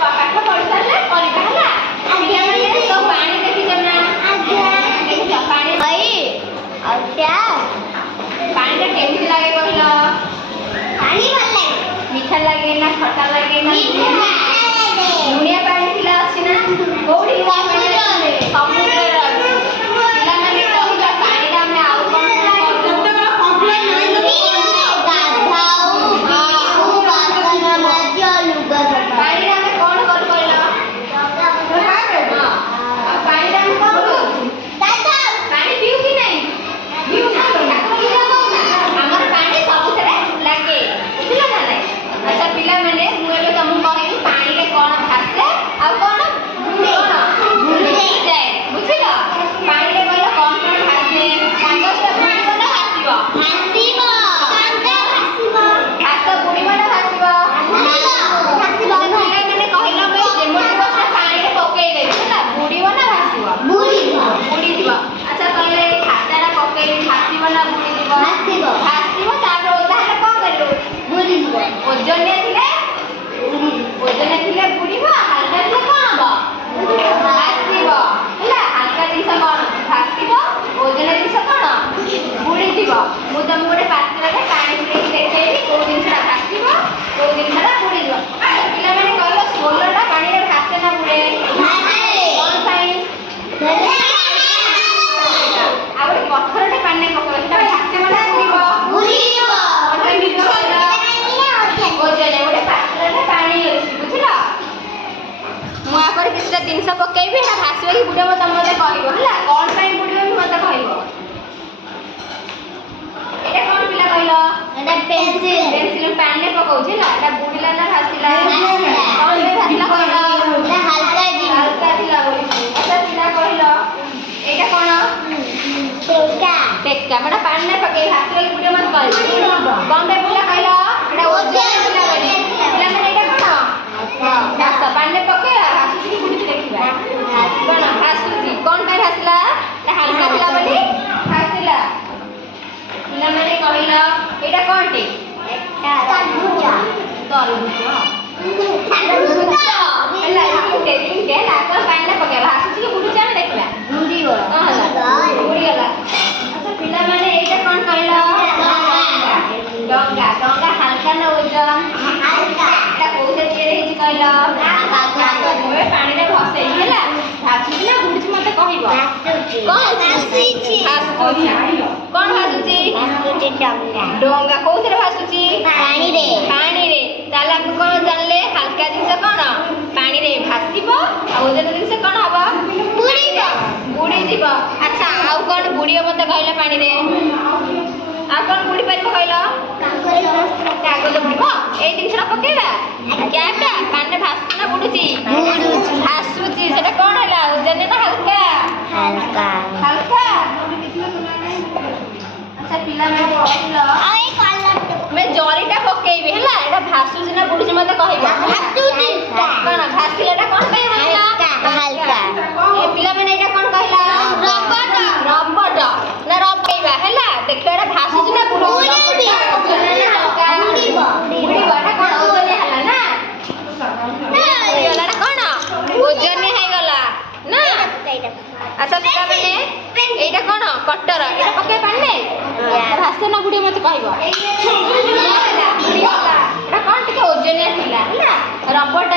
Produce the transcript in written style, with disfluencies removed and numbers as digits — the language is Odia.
ପାଠ ପଢି ସାରିଲେ କରିବା ହେଲା। ପିଲାମାନେ ତ ପାଣି ଦେଖିଛ ନା? ଦେଖିଛ ପାଣି? ପାଣିଟା କେମିତି ଲାଗେ କହିଲ? ମିଠା ଲାଗେ ନା ଖଟା ଲାଗେ ନା ଲୁଣିଆ ପାଣି ଥିଲା ଅଛି ନା? କୋଉଠି ଲୁଣିଆ ପାଣି ଅଛି? ସମୁଦ୍ରରେ ଅଛି। ପିଲାମାନେ କହିବା ପାଣିରେ ଆମେ ଆଉ କଣ ପାଣିରେ ଆମେ କଣ କରୁ କହିଲ? ପାଣିରେ ଆମେ କଣ କରୁ? ପାଣି ପିଉ କି ନାହିଁ? ଆମର ପାଣି ସବୁଥିରେ ଲାଗେ, ବୁଝିଲ ନା ନାଇଁ? ଆଚ୍ଛା ପିଲାମାନେ ମୁଁ ଏବେ ତମକୁ କହିବି ପାଣିରେ କଣ ଭାସେ ଆଉ କଣ ବୁଡ଼ିଯାଏ, ବୁଝିଲ? ପାଣିରେ କହିଲ କଣ କଣ ଭାସେ? କାଗଜଟା ବୁଡ଼ିବ ନା ଭାସିବ? ଘାସ ବୁଡ଼ିବ ନା ଭାସିବ? ପିଲାମାନେ କହିଲ ମୁଁ ଯେମିତି ବର୍ଷ ପାଣିରେ ପକେଇଦେବି ହେଲା, ବୁଡ଼ିବ ନା ଭାସିବ? ବୁଡ଼ିଯିବ। ଆଚ୍ଛା କହିଲେ ଏଇ ଖାତାଟା ପକେଇବି ଭାସିବ ନା ବୁଡ଼ିଯିବ? ଭାସିବ। ତାପରେ ଓଦା ହେଲେ କଣ କରିବ? ଓଜନିଆ ଥିଲେ ବୁଡ଼ିବ, ହାଲକା ଥିଲେ କଣ ହବ? ଭାସିବ ହେଲା। ହାଲକା ଜିନିଷ କଣ ଭାସିବ, ଓଜନିଆ ଜିନିଷ କଣ ବୁଡ଼ିଯିବ। ମୁଁ ତମକୁ ଗୋଟେ ପାତ୍ରରେ ପାଣି ପୁରେଇକି ଦେଖେଇବି କୋଉ ଜିନିଷଟା ଭାସିବ କୋଉ ଜିନିଷଟା ବୁଡ଼ିଯିବ। ପିଲାମାନେ କହିଲ ସୋଲଟା ପାଣିରେ ଭାସେ ନା ବୁଡ଼େ? କଣ ପାଇଁ? ଆଉ ଗୋଟେ ପଥରଟେ ପାଣିରେ ପକେଇବ, ସେଟା ଭାସିବ ନା ବୁଡ଼ିବ? କଣ ପାଇଁ ବୁଡ଼ିବ କହିଲ? ଓଜନିଆ। ଗୋଟେ ପାତ୍ରରେ ପାଣି ଅଛି, ବୁଝିଲ? ମୁଁ ଆପରେ କିଛିଟା ଜିନିଷ ପକେଇବି, ସେଟା ଭାସିବ କି ବୁଡ଼ିବ ତମେ ମତେ କହିବ ହେଲା। କଣ ପାଇଁ ବୁଡ଼ିବ ବି ମତେ କହିବ। ଏଇଟା କଣ ପିଲା କହିଲ? ପେନ୍ସିଲ ପାଣିରେ ପକଉଛି ହେଲା। ଏଟା ବୁଡ଼ିଲା ନା ଭାସିଲା? କଣ ପାଇଁ ଭାସିଲା କହିଲ? ହାଲକା ଥିଲା ବୋଲି। ଆଚ୍ଛା ପିଲା କହିଲ ଏଇଟା କଣ? ଟେକା। ଏଟା ପାଣିରେ ପକେଇ ଭାସିବ କି ବୁଡ଼ିବ ମତେ କହିବ। କଣ ପାଇଁ ପିଲା କହିଲ? ଏଟା ଓଜନିଆ ଥିଲା ବୋଲି। ପିଲାମାନେ ଏଇଟା କଣ? ଘାସ। ପାଣିରେ ପକେଇବା ଭାସୁଛି କି ବୁଡ଼ୁଛି ଦେଖିବା। କଣ ଭାସୁଛି? କଣ ପାଇଁ ଭାସିଲା? ଏଟା ହାଲକା ଥିଲା ବୋଲି ଭାସିଲା। ପିଲାମାନେ କହିଲ ଏଇଟା କଣଟେ? ତରଭୁଜ ହେଲା। ହେଲା କଣ ପାଣିରେ ପକେଇବା ଭାସୁଛି କି ବୁଡ଼ୁଛି ଆମେ ଦେଖିବା। ବୁଡ଼ିଗଲା। ଆଚ୍ଛା ପିଲାମାନେ ଏଇଟା କଣ କହିଲ? ଡଙ୍ଗା। ଡଙ୍ଗା ହାଲକା ନା ଓଜନ? ଏଟା କୋଉଥିରେ ତିଆରି ହେଇଛି କହିଲ? ପାଣିରେ ଭସେଇ ହେଲା। ଭାସୁଛି ନା ବୁଡ଼ୁଛି ମତେ କହିବ। କଣ ଭାସୁଛି? ଡଙ୍ଗା। କୋଉଥିରେ ଭାସୁଛି? ପାଣିରେ। ତାହେଲେ ଆମେ କଣ ଜାଣିଲେ? ହାଲକା ଜିନିଷ କଣ ପାଣିରେ ଭାସିବ, ଆଉ ଓଜନ ଜିନିଷ କଣ ହବ? ବୁଡ଼ିଯିବ। ଆଚ୍ଛା ଆଉ କଣ ବୁଡ଼ିବ ମତେ କହିଲ ପାଣିରେ? ଆଉ କଣ ବୁଡ଼ି ପାରିବ କହିଲ? କାଗଜ ବୁଡ଼ିବ। ଏଇ ଜିନିଷଟା ପକେଇବା କ୍ୟାପ୍ଟା ପାଣିରେ ଭାସୁଛି ନା ବୁଡ଼ୁଛି? ଭାସୁଛି। ସେଟା କଣ ହେଲା? ଓଜନିଆ ନା ହାଲକା? ହାଲକା। ଆଚ୍ଛା ପିଲାମାନେ କହିଲ ଆମେ ଜରିଟା ପକେଇବି ହେଲା। ଏଟା ଭାସୁଛି ନା ବୁଡ଼ୁଛି ମତେ କହିବ। କଣ ଭାସିଲା? ଏଟା କଣ ପାଇଁ ଭାସିଲା? ପିଲାମାନେ ଏଇଟା କଣ କହିଲା? ରବଟ ନା ରବେଇବା ହେଲା। ଦେଖିବା ଏଟା ଭାସୁଛି ନା ବୁଡ଼ୁଛି? ବୁଡ଼ିବ। ଏଟା କଣ ଓଜନିଆ ହେଲା ନା? ଏଟା କଣ ଓଜନିଆ ହେଇଗଲା ନା? ଆଚ୍ଛା ପିଲାମାନେ ଏଇଟା କଣ? କଟର। ଏଇଟା ପକେଇ ପାଣିରେ ଭାସେ ନା ବୁଡ଼ିବ ମତେ କହିବ। ଏଟା କଣ ଟିକେ ଓଜନିଆ ଥିଲା ହେଲା। ରବଟ